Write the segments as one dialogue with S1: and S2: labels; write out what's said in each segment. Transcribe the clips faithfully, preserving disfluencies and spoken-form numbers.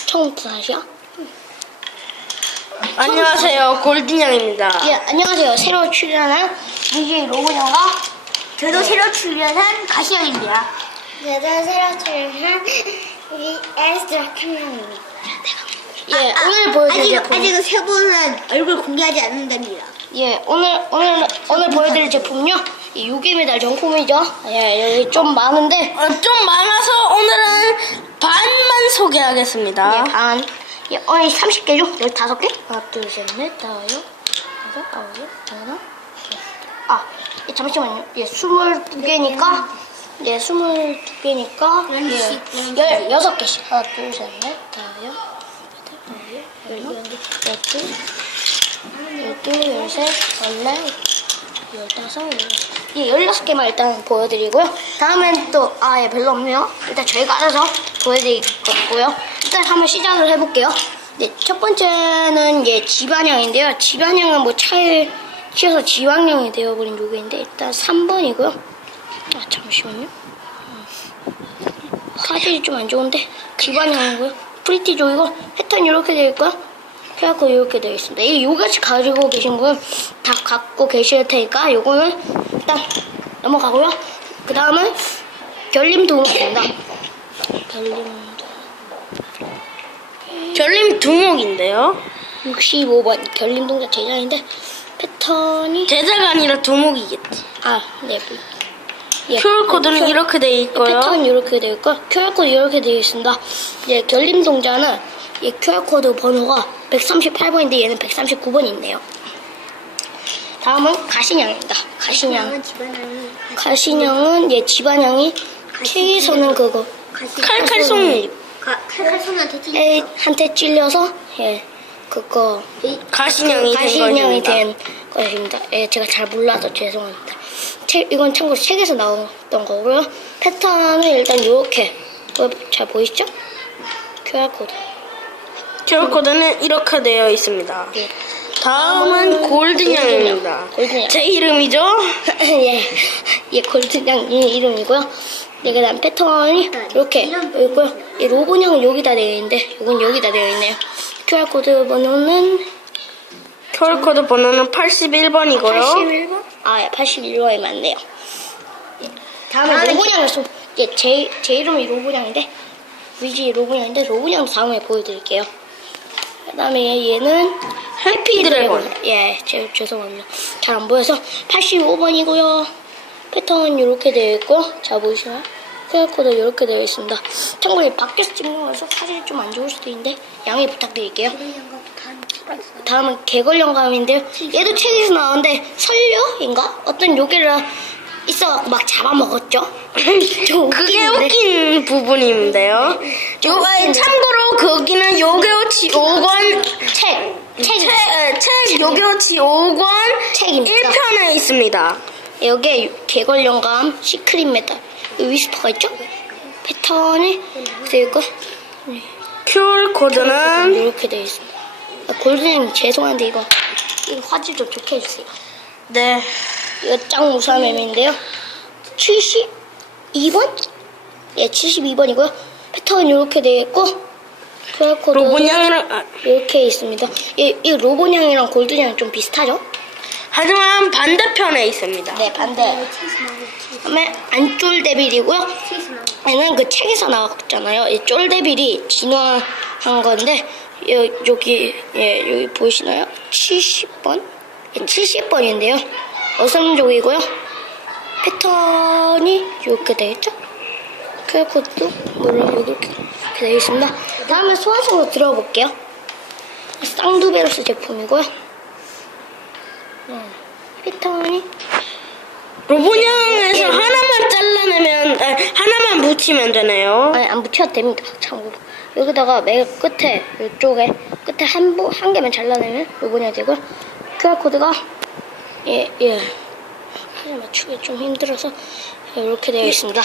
S1: 처음부터 다시요?
S2: 안녕하세요, 골든양입니다.
S1: 예, 안녕하세요. 새로 출연한 디제이 로봇양과
S3: 저도 새로 출연한 가시영입니다.
S4: 저도 새로 출연한 우리 에스드라 캠영입니다.
S1: 예,
S3: 아,
S1: 오늘 보여드릴
S3: 아직,
S1: 제품
S3: 아직은 세 분은 얼굴 공개하지 않는답니다.
S1: 예, 오늘 오늘 오늘 보여드릴 제품요. 이 유기메달 정품이죠. 예, 여기 좀 많은데
S2: 어, 좀 많아서 오늘은 반만 소개하겠습니다.
S1: 예, 반. 예, 오늘 삼십 개죠? 열다섯 개? 하나, 둘, 셋, 넷, 다섯, 다섯, 아홉, 열, 하나, 둘. 아, 예, 잠시만요. 예, 스물두 개니까 예, 스물두 개니까 예, 열 여섯 개씩. 하나, 둘, 셋, 넷, 다섯, 여섯, 아홉, 열, 열둘, 열둘, 열셋, 열넷, 열다섯, 열여섯. 예, 열여섯 개만 일단 보여드리고요. 다음엔 또, 아, 예, 별로 없네요. 일단 저희가 알아서 보여드릴 거고요. 일단 한번 시작을 해볼게요. 네, 첫 번째는 예, 지반형인데요. 지반형은 뭐 차에 튀어서 지방형이 되어버린 요게인데, 일단 삼 번이고요. 아, 잠시만요. 화질이 좀 안 좋은데, 지반형이고요. 프리티조 이거 패턴 이렇게 되어 있고요. 큐알코드 이렇게 되어 있습니다. 이 요같이 가지고 계신 분 다 갖고 계실 테니까 요거는 일단 넘어가고요. 그 다음은 결림 두목입니다. 결림
S2: 결림 두목인데요.
S1: 육십오 번 결림 동작 제자인데 패턴이
S2: 제자가 아니라 두목이겠지.
S1: 아, 네. 예.
S2: 큐알코드는
S1: 큐-
S2: 이렇게 돼 있고요.
S1: 패턴이 이렇게 되어 있고 큐알코드 이렇게 되어 있습니다. 예, 결림 동자는 이 큐알코드 번호가 백삼십팔 번인데 얘는 백삼십구 번이 있네요. 다음은 가신형입니다. 가신형.
S3: 집안형이
S1: 가신형은 얘 집안형이 책에서는 그거
S2: 칼칼송이.
S3: 칼칼손한테 튀
S1: 에 한테 찔려서 예 그거
S2: 가신형이 된
S1: 가신형이
S2: 것입니다.
S1: 된 것입니다. 예, 제가 잘 몰라서 죄송합니다. 책 이건 참고로 책에서 나왔던 거고요. 패턴은 일단 이렇게 잘 보이시죠? 큐알코드.
S2: 큐알코드는 이렇게 되어 있습니다.
S1: 예.
S2: 다음은 골든양입니다.
S1: 골든양.
S2: 제 이름이죠?
S1: 예, 예, 골든양 이 이름이고요. 예, 그 다음 패턴이 이렇게 있고요. 이 로고형은 여기다 되어 있는데, 이건 여기다 되어 있네요. 큐알코드 번호는
S2: 큐알코드 번호는 팔십일 번이고요.
S1: 팔십일 번? 아, 예, 팔십일 번이 맞네요. 예, 다음에 로고형을 좀, 예, 제, 제 이름이 로고형인데, 위지 로고형인데, 로고형 다음에 보여드릴게요. 그 다음에 얘는 해피 드래곤. 예, 제, 죄송합니다. 잘 안 보여서 팔십오 번이고요. 패턴은 이렇게 되어 있고, 자, 보이시나요? 큐알코드 이렇게 되어 있습니다. 참고로 밖에서 찍는 거라서 사진이 좀 안 좋을 수도 있는데, 양해 부탁드릴게요. 다음은 개걸 영감인데요. 얘도 책에서 나오는데, 설녀인가? 어떤 요괴를 있어 막 잡아먹었죠? 좀
S2: 그게
S1: 웃기는데.
S2: 웃긴 부분인데요. 요, 아니, 참고로 거기는 요괴워치 오 권
S1: 책, 책,
S2: 책, 에, 책 요괴워치 오 권
S1: 책입니다.
S2: 일 편에 있습니다.
S1: 여기에 개걸 영감, 시크릿 메달, 위스퍼가 있죠? 패턴이 되어 있고,
S2: 큐알코드는
S1: 이렇게 되어 있습니다. 아, 골든님 죄송한데 이거, 이거 화질 좀 좋게 해주세요.
S2: 네.
S1: 이거 짱 무사한 맵인데요. 칠십이 번? 예, 칠십이 번이고요. 패턴은 이렇게 되어 있고, 큐알코드
S2: 로봇냥이랑 아,
S1: 이렇게 있습니다. 이, 이 로봇냥이랑 골든냥 좀 비슷하죠?
S2: 하지만 반대편에 있습니다.
S1: 네, 반대. 그다음에 안쫄데빌이고요. 얘는 그 책에서 나왔잖아요. 이 쫄데빌이 진화한 건데 여, 여기 예 여기 보이시나요? 칠십 번? 예, 칠십 번인데요. 어슴족이고요. 패턴이 이렇게 되어 있죠? 큐알코드도 물론 이렇게 되어 있습니다. 다음에 소환성으로 들어볼게요. 쌍두베로스 제품이고요. 음, 패턴이
S2: 로봇냥에서 하나만 잘라내면 아, 하나만 묻히면 되네요.
S1: 아니 안 붙여도 됩니다. 참고로 여기다가 맨 끝에 이쪽에 끝에 한, 부, 한 개만 잘라내면 로봇이 되고 큐알코드가 예 예. 사진 맞추기 좀 힘들어서 이렇게 되어 있습니다.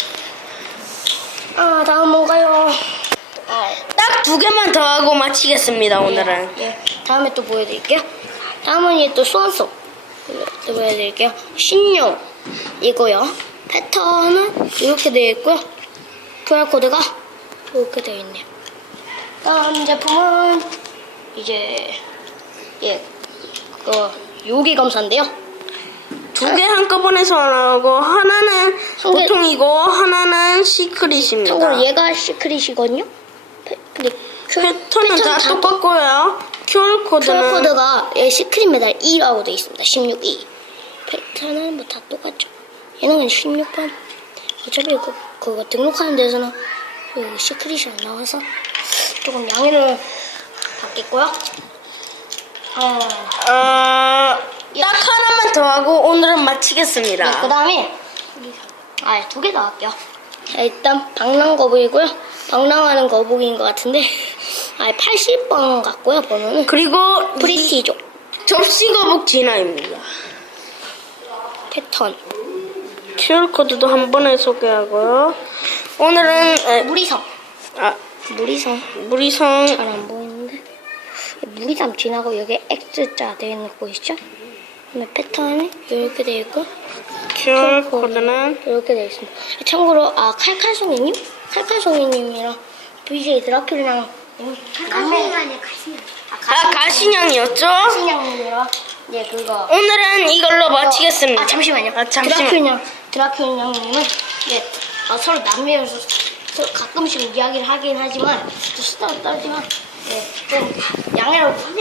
S1: 아 다음 뭔가요? 아,
S2: 딱 두 개만 더 하고 마치겠습니다. 오늘은.
S1: 예, 예. 다음에 또 보여드릴게요. 다음은 이제 또 소환성 또 보여드릴게요. 신용 이거요. 패턴은 이렇게 되어 있고요. 큐알코드가 이렇게 되어 있네요. 다음 제품은 이제 예 그거 요기 검사인데요.
S2: 두 개 한꺼번에 소환하고 하나는
S1: 한 개-
S2: 보통이고 하나는 시크릿입니다.
S1: 참고로 얘가 시크릿이거든요. 패- 근데 큐-
S2: 패턴은 다
S1: 패턴
S2: 똑같고요. 큐알 코드는
S1: 큐알코드가 예, 시크릿 메달 이라고 되어 있습니다. 십육 이. 패턴은 뭐 다 똑같죠. 얘는 그냥 십육 번. 어차피 그, 그거 등록하는 데서는 그 시크릿이 안 나와서 조금 양해를 받겠고요. 어,
S2: 어, 딱 하나만 더 하고 오늘은 마치겠습니다.
S1: 그 다음에 아, 두 개 더 할게요. 자, 일단 방랑 거북이고요. 방랑하는 거북이인 것 같은데 아, 팔십 번 같고요. 번호는
S2: 그리고
S1: 프리티족
S2: 접시 거북 진화입니다.
S1: 패턴
S2: 큐알 코드도 한 번에 소개하고요. 오늘은 에,
S1: 무리성
S2: 아,
S1: 무리성
S2: 무리성
S1: 잘 안 보이는데 무리삼 지나고 여기 X자 되어 있는 거 보이시죠? 그다음에 패턴이 이렇게 되어 있고
S2: 큐알 코드는
S1: 이렇게 되어 있습니다. 참고로 아 칼칼송이님, 칼칼송이님이랑 브이제이 드라큘이랑
S3: 가시만에 가시만.
S2: 아 가신양이었죠?
S1: 가신양님이랑 예 그거
S2: 오늘은 이걸로 마치겠습니다.
S1: 아 잠시만요.
S2: 아, 잠시만.
S1: 드라큘냥 드라큘냥님은 예 아, 서로 남매여서 서로 가끔씩 이야기를 하긴 하지만 또 수다가 떨지만 예좀 양해를